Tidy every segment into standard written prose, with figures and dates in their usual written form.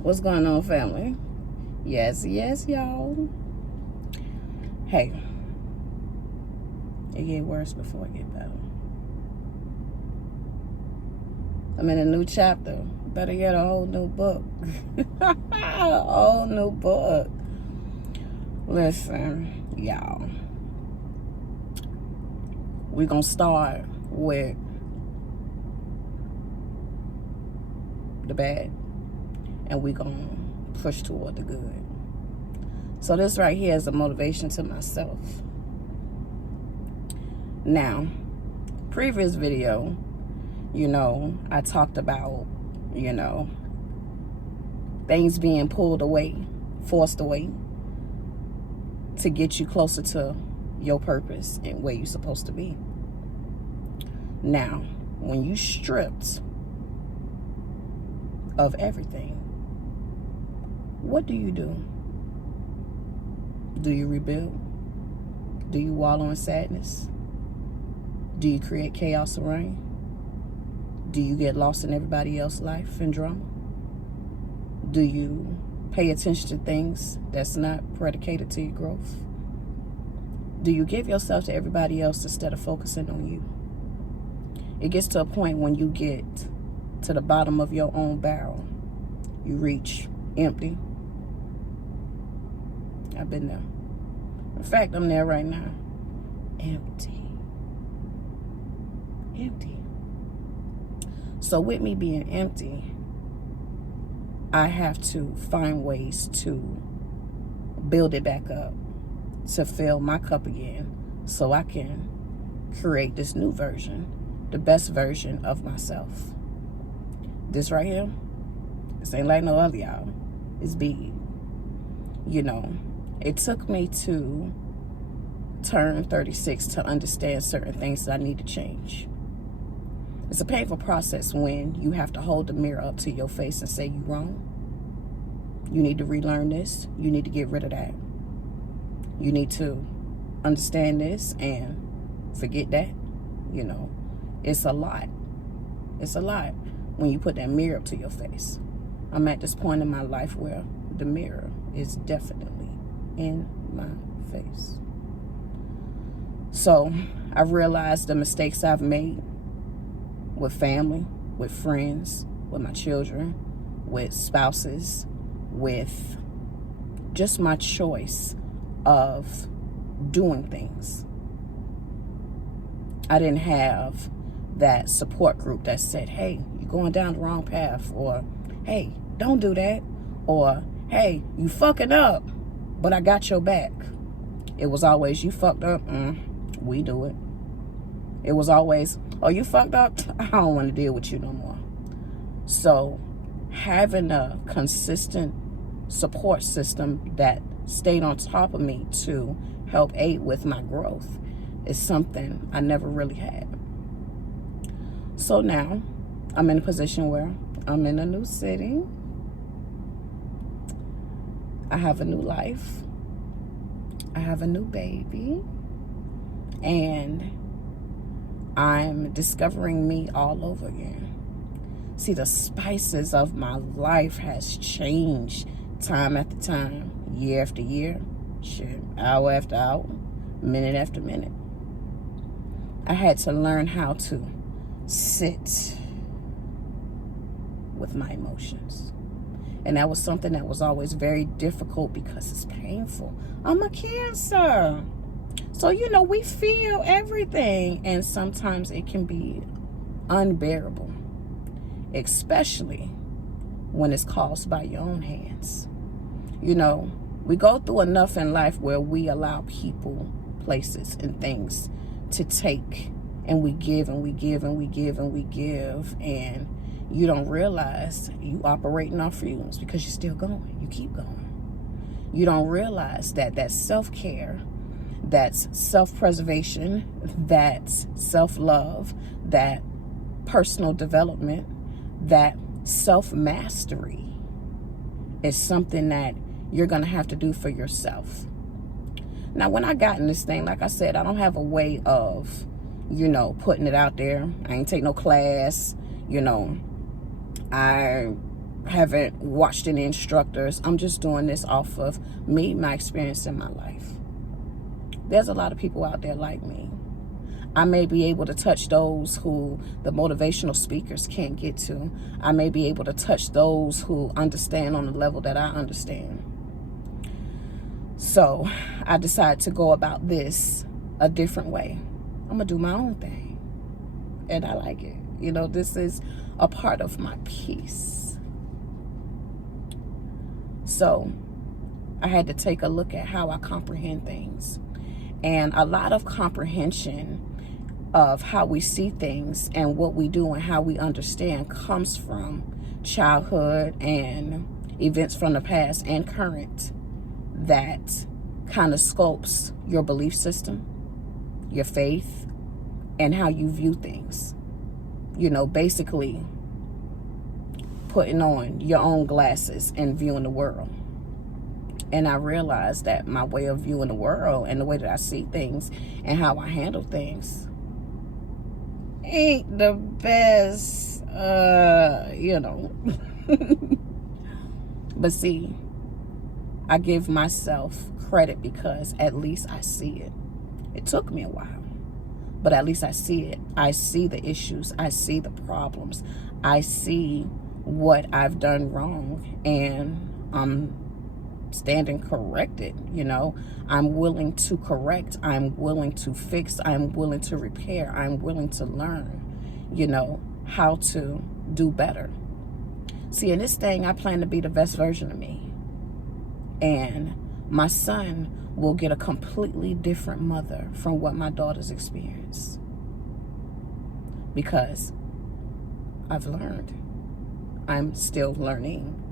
What's going on, family? Yes, y'all. Hey, it get worse before it get better. I'm in a new chapter. Better get a whole new book. A whole new book. Listen, y'all. We're going to start with the bad, and we're going to push toward the good. So this right here is a motivation to myself. Now, previous video, I talked about, things being pulled away, forced away to get you closer to your purpose and where you're supposed to be. Now, when you stripped of everything, what do? Do you rebuild? Do you wallow in sadness? Do you create chaos and rain? Do you get lost in everybody else's life and drama? Do you pay attention to things that's not predicated to your growth? Do you give yourself to everybody else instead of focusing on you? It gets to a point when you get to the bottom of your own barrel. You reach empty. I've been there. In fact, I'm there right now. Empty. So with me being empty, I have to find ways to build it back up, to fill my cup again, so I can create this new version, the best version of myself. This right here, this ain't like no other, y'all. It's big. It took me to turn 36 to understand certain things that I need to change. It's a painful process when you have to hold the mirror up to your face and say you're wrong. You need to relearn this. You need to get rid of that. You need to understand this and forget that. It's a lot. It's a lot when you put that mirror up to your face. I'm at this point in my life where the mirror is definitely in my face. So I've realized the mistakes I've made with family, with friends, with my children, with spouses, with just my choice of doing things. I didn't have that support group that said, hey, you're going down the wrong path, or hey, don't do that, or hey, you fucking up, but I got your back. It was always, you fucked up, we do it. It was always, oh, you fucked up? I don't want to deal with you no more. So having a consistent support system that stayed on top of me to help aid with my growth is something I never really had. So now I'm in a position where I'm in a new city. I have a new life. I have a new baby. And I'm discovering me all over again. See, the spices of my life has changed time after time, year after year, shit, hour after hour, minute after minute. I had to learn how to sit with my emotions. And that was something that was always very difficult because it's painful. I'm a Cancer. So, we feel everything, and sometimes it can be unbearable, especially when it's caused by your own hands. We go through enough in life where we allow people, places, and things to take, and we give, and we give, and we give, and we give, and you don't realize you operating on fumes because you're still going. You keep going. You don't realize that self-care, that's self-preservation, that's self-love, that personal development, that self-mastery is something that you're going to have to do for yourself. Now, when I got in this thing, like I said, I don't have a way of, putting it out there. I ain't take no class. I haven't watched any instructors. I'm just doing this off of me, my experience in my life. There's a lot of people out there like me. I may be able to touch those who the motivational speakers can't get to. I may be able to touch those who understand on the level that I understand. So I decided to go about this a different way. I'm going to do my own thing. And I like it. You know, this is a part of my peace. So I had to take a look at how I comprehend things. And a lot of comprehension of how we see things and what we do and how we understand comes from childhood and events from the past and current that kind of sculpts your belief system, your faith, and how you view things. You know, basically putting on your own glasses and viewing the world. And I realized that my way of viewing the world and the way that I see things and how I handle things ain't the best, you know. But see, I give myself credit because at least I see it. It took me a while, but at least I see it. I see the issues. I see the problems. I see what I've done wrong, and I'm standing corrected. You know, I'm willing to correct. I'm willing to fix. I'm willing to repair. I'm willing to learn, you know, how to do better. See, in this thing, I plan to be the best version of me. And my son will get a completely different mother from what my daughters experienced. Because I've learned. I'm still learning.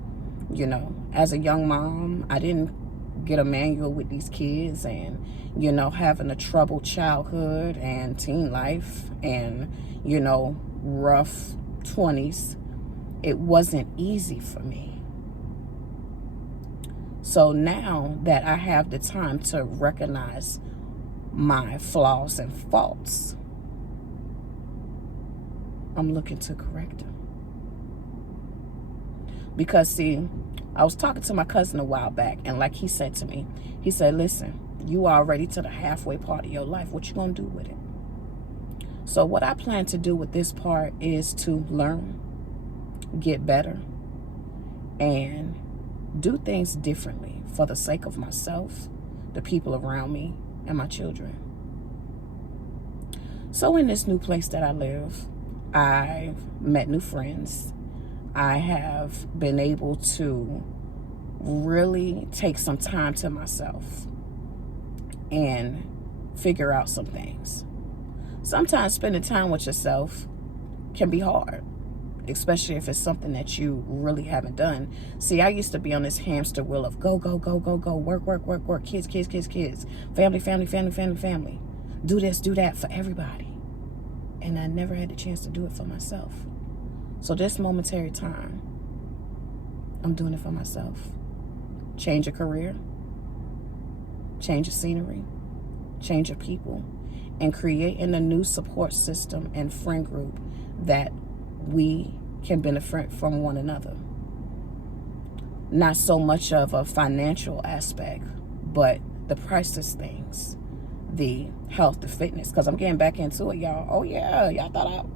You know, as a young mom, I didn't get a manual with these kids, and, you know, having a troubled childhood and teen life and, you know, rough 20s, it wasn't easy for me. So now that I have the time to recognize my flaws and faults, I'm looking to correct them. Because, see, I was talking to my cousin a while back, and like he said to me, he said, listen, you are already to the halfway part of your life. What you going to do with it? So what I plan to do with this part is to learn, get better, and do things differently for the sake of myself, the people around me, and my children. So in this new place that I live, I've met new friends. I have been able to really take some time to myself and figure out some things. Sometimes spending time with yourself can be hard, especially if it's something that you really haven't done. See, I used to be on this hamster wheel of go, go, go, go, go, work, work, work, work, kids, kids, kids, kids, family, family, family, family, family. Do this, do that for everybody. And I never had the chance to do it for myself. So this momentary time, I'm doing it for myself. Change a career, change of scenery, change of people, and creating a new support system and friend group that we can benefit from one another. Not so much of a financial aspect, but the priceless things, the health, the fitness, because I'm getting back into it, y'all. Oh yeah, y'all thought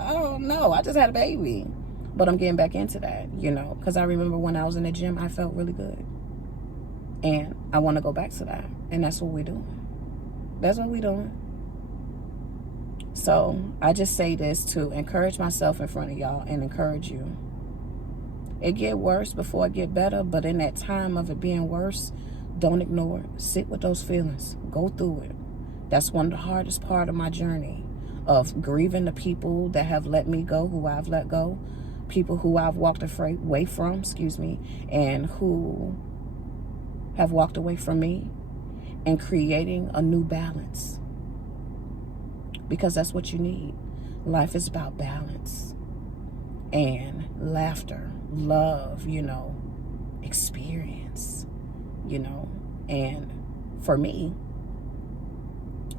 I don't know, I just had a baby. But I'm getting back into that, you know, because I remember when I was in the gym, I felt really good. And I want to go back to that. And that's what we're doing. That's what we're doing. So I just say this to encourage myself in front of y'all and encourage you. It get worse before it get better, but in that time of it being worse, don't ignore it. Sit with those feelings. Go through it. That's one of the hardest part of my journey, of grieving the people that have let me go, who I've let go, people who I've walked away from, and who have walked away from me, and creating a new balance. Because that's what you need. Life is about balance and laughter, love, you know, experience, you know. And for me,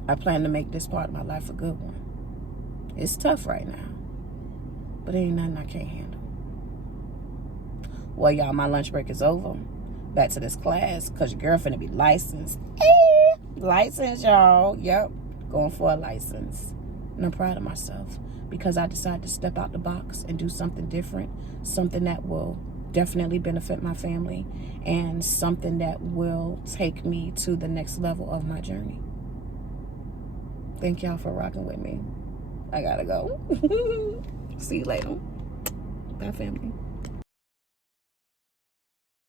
I plan to make this part of my life a good one. It's tough right now, but it ain't nothing I can't handle. Well, y'all, my lunch break is over. Back to this class, because your girl finna be licensed. Licensed, y'all. Yep. Going for a license. And I'm proud of myself because I decided to step out the box and do something different. Something that will definitely benefit my family. And something that will take me to the next level of my journey. Thank y'all for rocking with me. I gotta go. See you later. Bye, family.